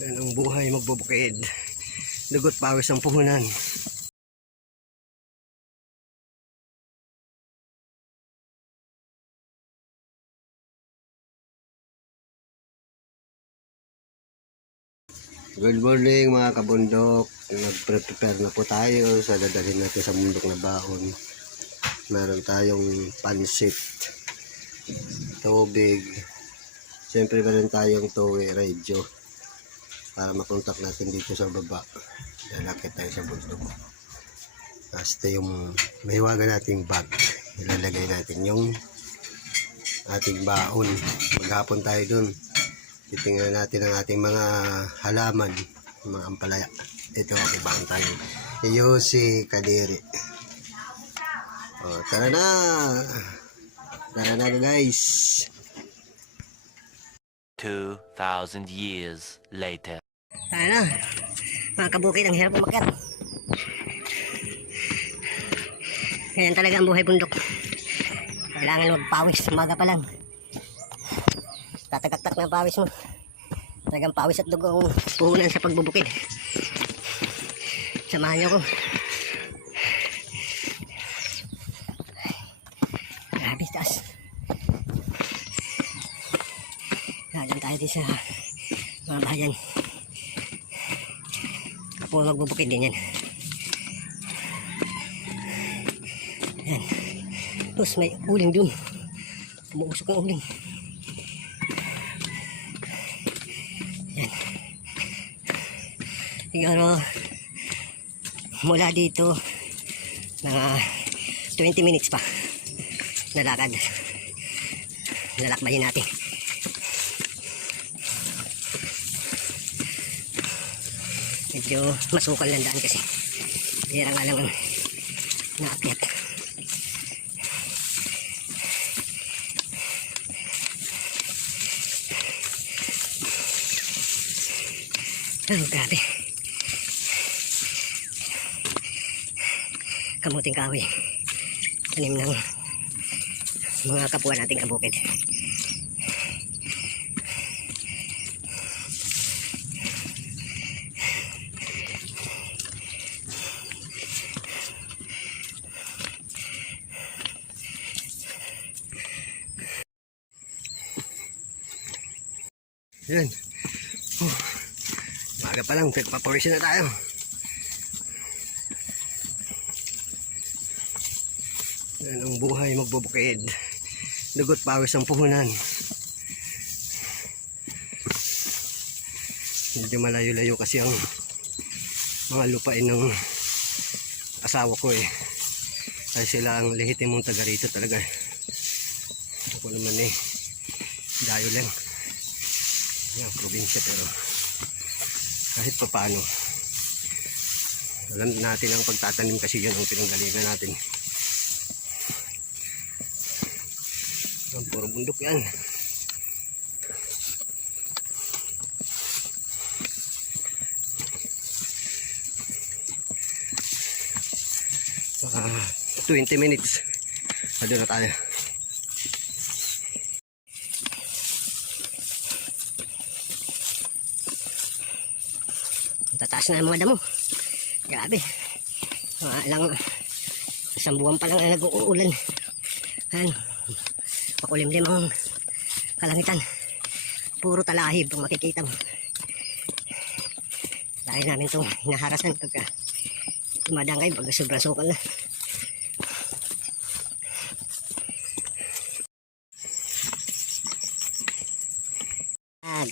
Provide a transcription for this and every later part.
Yan ang buhay magbubukid. Dugot pawis ang puhunan. Good morning mga kabundok. Nag-prepare na po tayo sa dadalhin natin sa bundok na baon. Meron tayong pansit, tubig. Siyempre meron tayong towe radio para makontak natin dito sa baba. Lalakit tayo sa bundok. Tapos yung mahiwaga nating bag. Ilalagay natin yung ating baon. Maghapon tayo dun. Titingnan natin ang ating mga halaman, mga ampalaya. Ito ang ibang tayo. Yosi Kadiri. O, tara na! Tara na guys! 2,000 years later. Tara na! Mga kabukid, ang hirap umakyat. Ganyan talaga ang buhay bundok. Kailangan magpawis, umaga pa lang. Tatagaktak na pawis mo. Talagang pawis at dugo ang puhunan sa pagbubukid. Samahan niyo ko. Grabe, taas. Lalan tayo din sa mga bahayan. Kapag magbubukid din yan. Yan. Tapos may uling dun. Umuusok ang uling. Siguro mula dito mga 20 minutes pa na lakad. Lalakbayin natin. Medyo masukal lang daan kasi hira nga lang ang naakyat. Oh, grabe. Kamuting kahoy, tanim ng mga kapwa nating kabukid. Yan. Maga pa lang, papawisin na tayo. Yan ang buhay magbubukid. Dugot pawis ang puhunan. Medyo malayo-layo kasi ang mga lupain ng asawa ko eh. Ay sila ang lehitimong taga rito talaga. Ako naman eh, dayo lang. Yan, probinsya pero kahit pa paano. Alam natin ang pagtatanim kasi yun ang pinanggalingan natin. Ang puro bundok yan. Baka 20 minutes. Ado na tayo. Tataas na ang mga damo. Grabe. Ilang isang buwan pa lang na nag-uulan. Ayan. Pakulimlim ang kalangitan. Puro talahib ang makikita mo. Dahil namin itong hinaharasan pagka tumadangay pag sobrang sukal na.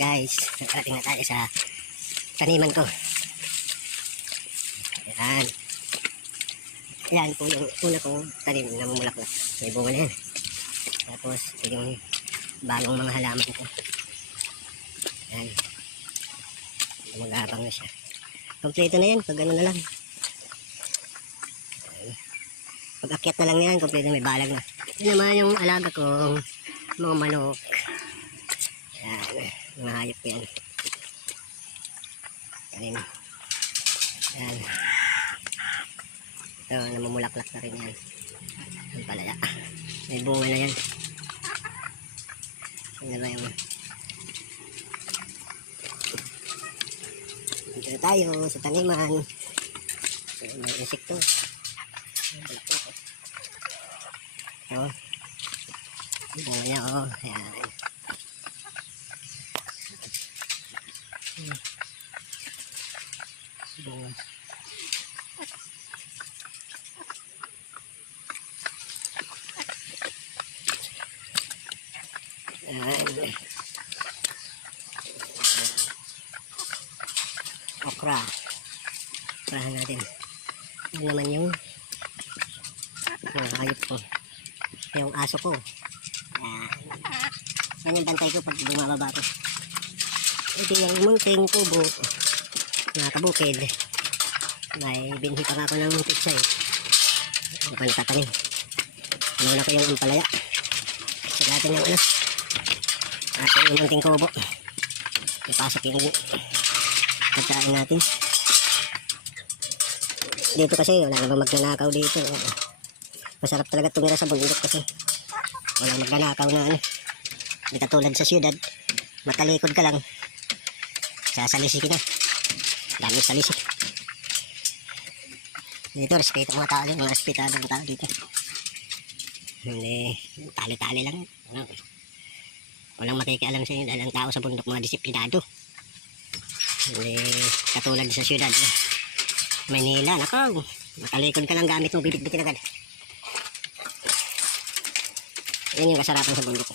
Guys, nagkating na tayo sa taniman ko. Ayan. Ayan po yung una kong tanim na mamulaklak. May bunga na yan. Tapos ito yung bagong mga halaman ko. Ayan. Mag-aabang na siya. Kompleto na yan. Pag ano na lang. Pag akyat na lang yan. Kompleto may balag na. Ito naman yung alaga kong mga manok. Ayan. Mga hayop ko yan. Ayan. Ayan. Ito namumulaklak na rin yan. Ang palaya. May bunga na yan. Ano ba yung Dito na tayo sa taniman. So, may insekto. Oh. Bunga niya, oh. Ayan. Bunga. Ayan. Okra. Okrahan natin. Yan naman yung hayop ko. Yung aso ko. Ayan. Yan yung bantay ko pag bumababa ko. Ito yung munting kubo na kabukid. May binhi pa nga ako ng pitsay. Ano pa natatanim. Muna ko yung ampalaya. Sa natin yung ano. Ating yung munting kubo. Ipasok yung pagkain natin. Dito kasi wala na ba magnanakaw dito. Masarap talaga tumira sa bundok kasi wala magnanakaw na ano. Hindi katulad sa siyudad. Matalikod ka lang. Sasalisi ka na. Daming salisi. Dito respeto mga tao din. Mga respetado mga tao dito. Hindi. Tali-tali lang. Ano. Walang makikialam sa inyo dahil ang tao sa bundok mga disiplinado. Hindi katulad sa siyudad. Manila, nakaw. Matalikod ka lang gamit mo, bibit-bitin agad. Yan yung kasarapan sa bundok.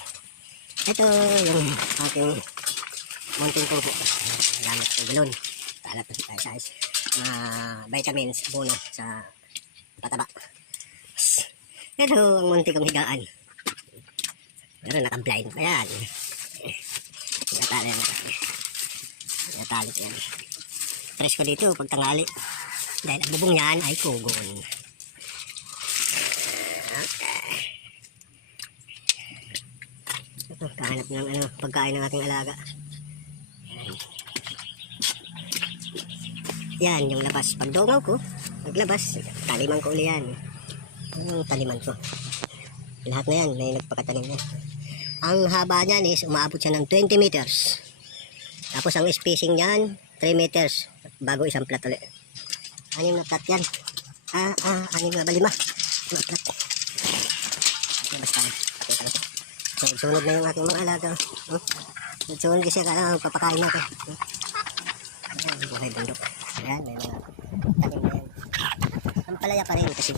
Ito yung ating mountain kubo. Gamit yung galon. Talat na size. Vitamins, bono sa pataba. Ito ang munti kong higaan. Pero naka-blind pa yan. Natali yan. Natali yan. Tres ko dito pag tangali. Dahil ang bubong yan ay kugon. Okay. Ito, kahanap ng ano, pagkain ng ating alaga. Yan, yung labas. Pag dongaw ko, naglabas, taliman ko uli yan. Yung taliman ko. Lahat na yan, may nagpakatanim yan. Ang haba niyan is umaabot siya ng 20 meters. Tapos ang spacing niyan, 3 meters. Bago isang plat ulit. 6 na plat yan. 6 na ba 5? 5 plat. Basta, pakita ko. So, sunod na yung aking mga alaga. Sunod kasi papakain natin. Ayan, buhay bundok. Ayan, may mga tanim na yan. Ang palaya pa rin kasi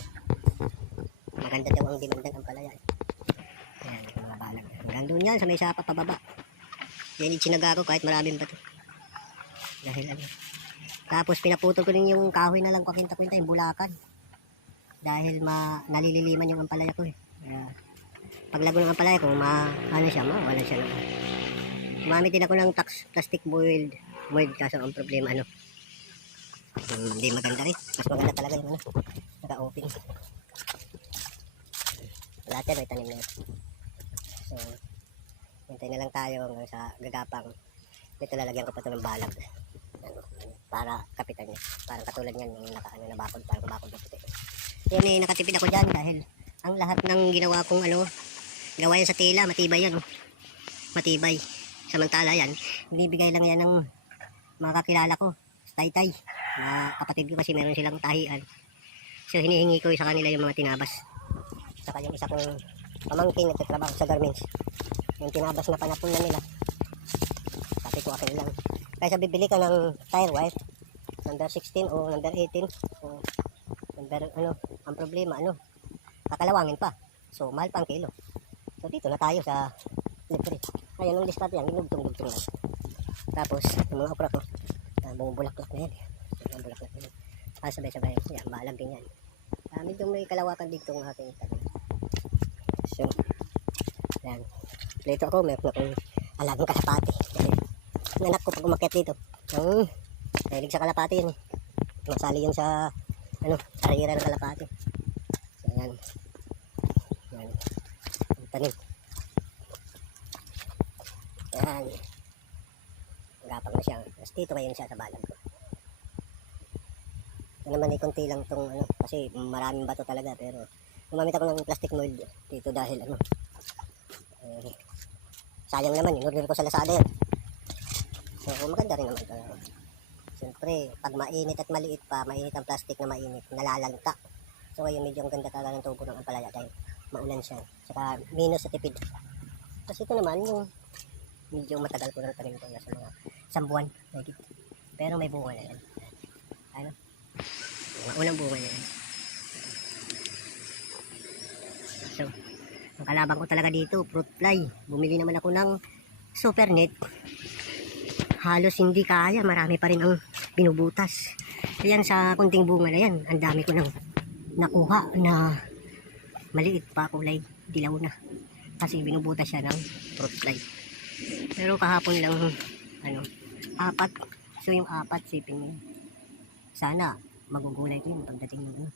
maganda daw ang demandang ang palaya. Ayan, may mga balag. Hanggang doon yan, sa may sapa pababa. Yan yung sinaga ko kahit maraming bato. Dahil ano. Tapos pinaputol ko rin yung kahoy na lang kwinta-kwinta yung bulakan. Dahil nalililiman yung ampalaya ko eh. Kaya, paglago ng ampalaya ko, ano siya, wala siya na. Gumamit din ako ng plastic mold kaso ang problema ano. Hindi maganda rin. Mas maganda talaga yung ano. Naka-open. Lahat yan may tanim na yun. So, hintay na lang tayo hanggang sa gagapang. Dito lalagyan ko pa ito ng balag. Ano, para kapitan niya. Parang katulad niyan yung na bakod. Parang bakod na puti. Yan eh, nakatipid ako dyan dahil ang lahat ng ginawa kong ano, gawa yan sa tela. Matibay yan. Matibay. Samantala yan, binibigay lang yan ng mga kakilala ko. Tay-tay. Kapatid ko kasi meron silang tahian. So hinihingi ko sa kanila yung mga tinabas. Saka yung isa kong pamangkin nagtatrabaho sa garments. Yung tinabas na panapon na nila. Sabi ko akin lang. Kaysa bibili ka ng tire wire, number 16 o number 18. O number ano, ang problema ano, kakalawangin pa. So mahal pang kilo. So dito na tayo sa libre. Ayun ang discard yan, ginugtong-gugtong lang. Tapos yung mga okra ko, bumubulaklak na yan. Bumubulaklak na yan. Sabay-sabay. Yan, balag din yan. Medyo may kalawakan dito ng ating tabi. So, yan. Dito ako, meron akong alagang kalapati. Kasi, nanak ko pag umakyat dito. Nahilig sa kalapati yan eh. Masali yun sa, karira ng kalapati. So, yan. Yan. Tanim. Yan. Gapang na siya. Tapos dito kayo siya sa balag ko. Ito naman ay konti lang itong kasi maraming bato talaga pero gumamit ako ng plastic mold dito dahil sayang naman, in-order ko sa Lazada yan. So maganda rin naman ito. Siyempre, pag mainit at maliit pa, mainit ang plastic na mainit, nalalanta. So ngayon medyo ang ganda talaga ng tubo ng ampalaya dahil maulan siya. Saka minus sa tipid. Tapos ito naman yung medyo matagal ko ng tanim ko nasa mga 1 buwan. Mahigit. Pero may bunga na yan. Ano? Mga unang bunga na yan. So, ang kalaban ko talaga dito, fruit fly. Bumili naman ako ng super net. Halos hindi kaya, marami pa rin ang binubutas. Ayan sa kunting bunga na yan, ang dami ko nang nakuha na maliit pa, kulay dilaw na. Kasi binubutas siya ng fruit fly. Pero kahapon lang, 4. So yung 4, sipin mo. Sana magugulay ko yun pagdating mo.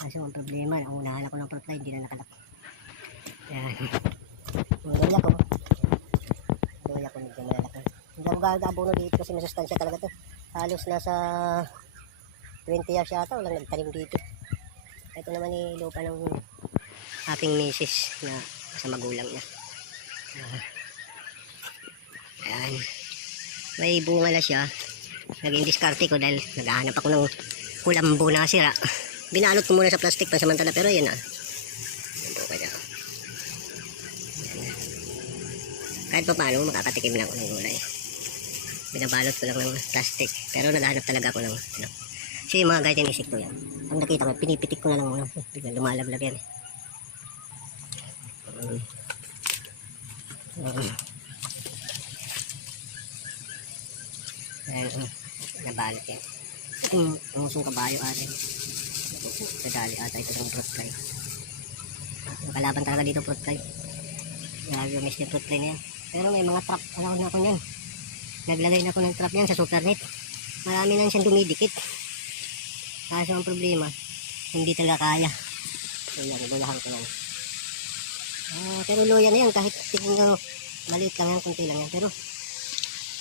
Kasi ang problema, ang unahan ako ng fruit fly, hindi na nakalaki. Ayan. Ang doya ko. Doya ko medyo malalaki. Hindi ako gagabono dito kasi masustansya talaga to. Halos nasa 20 years yata walang nagtanim dito. Ito naman yung lupa ng aking misis na sa magulang na. Ayan. May bunga na siya. Naging diskarte ko dahil naghahanap ako ng kulambo na sira. Binalot ko muna sa plastic pa samantala pero yan na. Yan po kaya. Kahit pa paano makakatikim lang ako ng gulay. Binabalot ko lang ng plastic. Pero naghahanap talaga ako ng kasi yung mga guide inisip ko yan. Pag nakita ko, pinipitik ko na lang muna. Biglang lumalaglag yan. Ayan, nabalot yan. Ang usong kabayo atin. Kadali ata ito ng fruit fly. Yung kalaban talaga dito fruit fly. Grabe yung miss yung fruit fly na yan. Pero may mga trap. Alam na ako yan. Naglagay na ako ng trap yan sa super net. Marami na siyang dumidikit. Kaso ang problema, hindi talaga kaya. So yan, gulahan ko yan. Pero loya na yan, kahit tingin nyo, maliit lang yan, kunti lang yan. Pero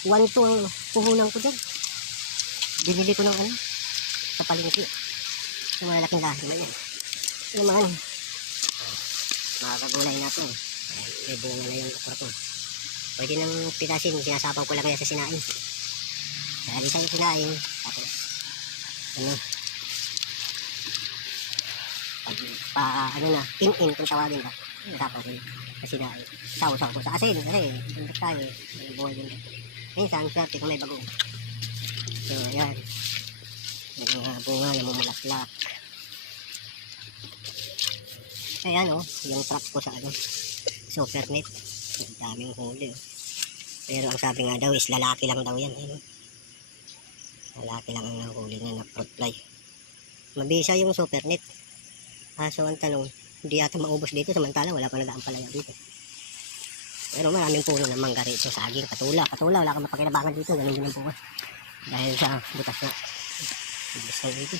1-2 ang puhunan ko dyan. Binili ko ng sa palengke. Yung malalaking lahi na yan. Ito naman, makakagulay natin. May bunga na yung okra ko. Pwede nang pitasin, sinasapaw ko lang yan sa sinain. Dahil isa yung sinain, tapos in kung tawagin ba. Sapaw ko sa sinain. Saw-saw ko sa asin, kasi bundok tayo, buhay din. Minsan, swerte kung may bagong. So, ayan. May mga bunga na mumulaklak. Ayan yung trap ko sa super net. Ang daming huli. Pero ang sabi nga daw is lalaki lang daw yan. Lalaki lang ang huli niya na fruit fly. Mabisa yung super net. So ang tanong, hindi yata maubos dito samantala wala pa nag-aampalaya dito. Pero maraming puno ng mangga rito, saging, katula, wala kang mapakinabangan dito, ganun din ang bunga. Dahil sa butas na. Butas na dito.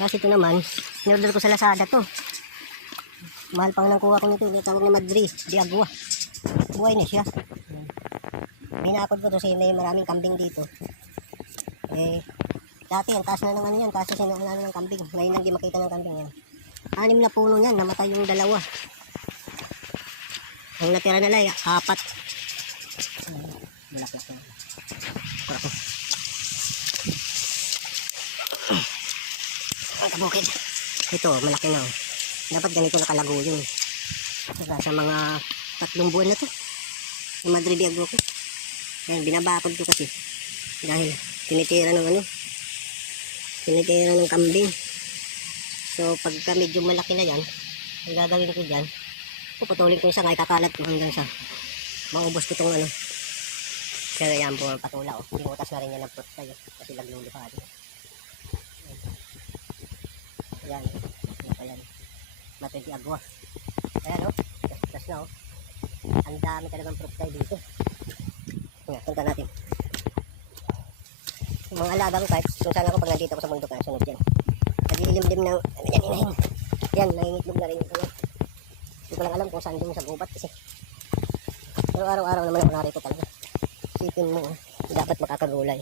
Kasi ito naman, in-order ko sa Lazada to. Mahal pang nang kuha ko nito, tawag ni Madrid, di agwa. Buhay na siya. Minapod ko to kasi may maraming kambing dito. Dati ang taas na ng yan, kaso sinuulan ng kambing. Ngayon lang di makita ng kambing yan. 6 na puno niyan, namatay yung 2. Ang natira na lang, 4. Bulaklak na. Kurako. Ang kabukid. Ito, malaki na. Dapat ganito nakalago yun. Saka sa mga 3 buwan na to. Yung Madrid agro ko. Ayan, binabakod ko kasi. Dahil tinitira ng tinitira ng kambing. So pagka medyo malaki na yan, ang gagawin ko dyan, puputulin ko isa nga, ikakalat ko hanggang sa maubos ko itong Pero yan po ang patula. Binutas na rin yan ng fruit fly kasi naglulupa rin. Ayan, ayan. Matindi agwa. Ayan tas na ang dami talagang fruit fly dito. Nga, punta natin. Yung mga alaga ko kahit kung saan ako pag nandito ako sa bundok na sunod yan. Naglilimlim ng inahin. Yan, nangingitlog na rin. Hindi ko lang alam kung saan din sa gubat kasi. Pero araw-araw naman ako narito talaga. Sipin mo, dapat makakagulay.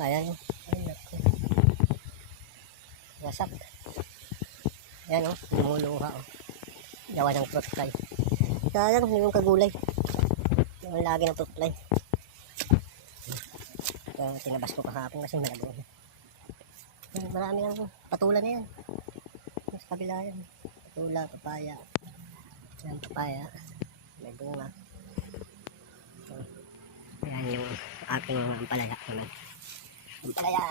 Ayan. Wasak. Ayan lumuluha gawa ng fruit fly. Sayang yung kagulay. Yung lagi ng fruit fly. tinabas ko kahapon kasi malago na. Marami ang patula na yan. Sa kabila yan. Patula, papaya. Yan, papaya. May bunga. So, yan yung aking mga ampalaya naman. Ampalaya!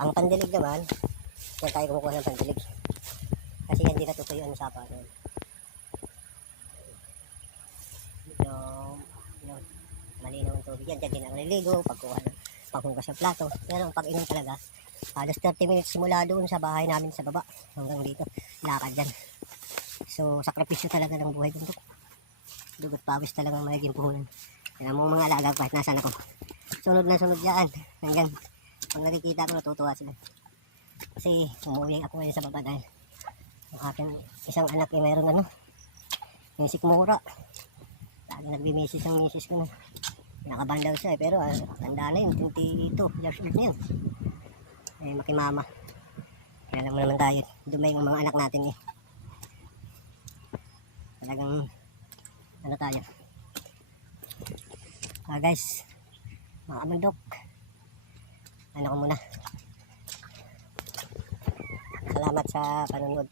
Ang pandilig naman, yan tayo kumukuha ng pandilig. Kasi yan di natutuyo ang sapa. Yung malinaw ang tubig yan. Diyan din ang naliligo, pagkuha ng paghugas ng plato. Pero ang pag-inom talaga, halos 30 minutes simula doon sa bahay namin sa baba hanggang dito. Lakad dyan. So, sakripisyo talaga ng buhay dito. Dugot pawis talaga ang magiging puhunan. Kaya mong mga alaga kahit nasan ako. Sunod na sunod yan. Hanggang pag nakikita ko natutuwa sila. Kasi umuwi ako ngayon sa baba dahil ang aking isang anak ay mayroon ano, yung sikmura. Lagi nagbi-misis ang misis ko na. Nakaban daw siya pero tanda na yun, 22 years old na yun. Eh makimama. Kaya alam mo naman tayo, dumay ang mga anak natin eh. Talagang ano tayo. Guys, mga amandok. Ano ko muna. Salamat sa panonood.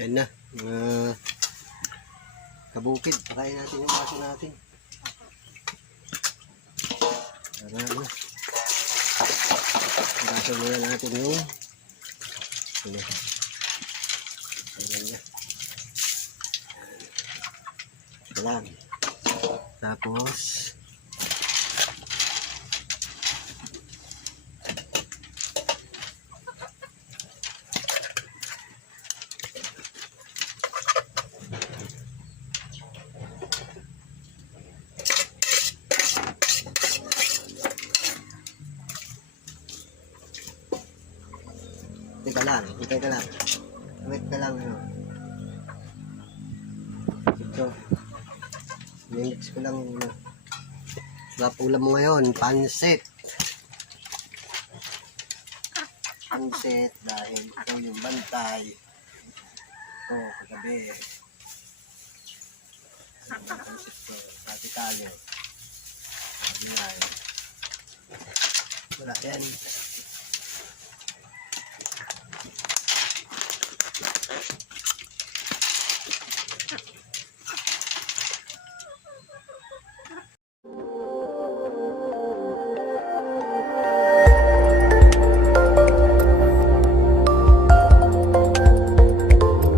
Yan na. Kabukid. Pakain natin yung baso natin. Para ano. Baso muna natin yung ano. Ayan na. Ito lang. Tapos hintay ka lang. Wait ka lang, ano. Ito. Minix ko lang, ano. Sarap ulam mo ngayon, pansit. Pansit dahil ikaw yung bantay. Ito, kagabi. Pansit ko, pati tayo. Sabi nga, wala yan.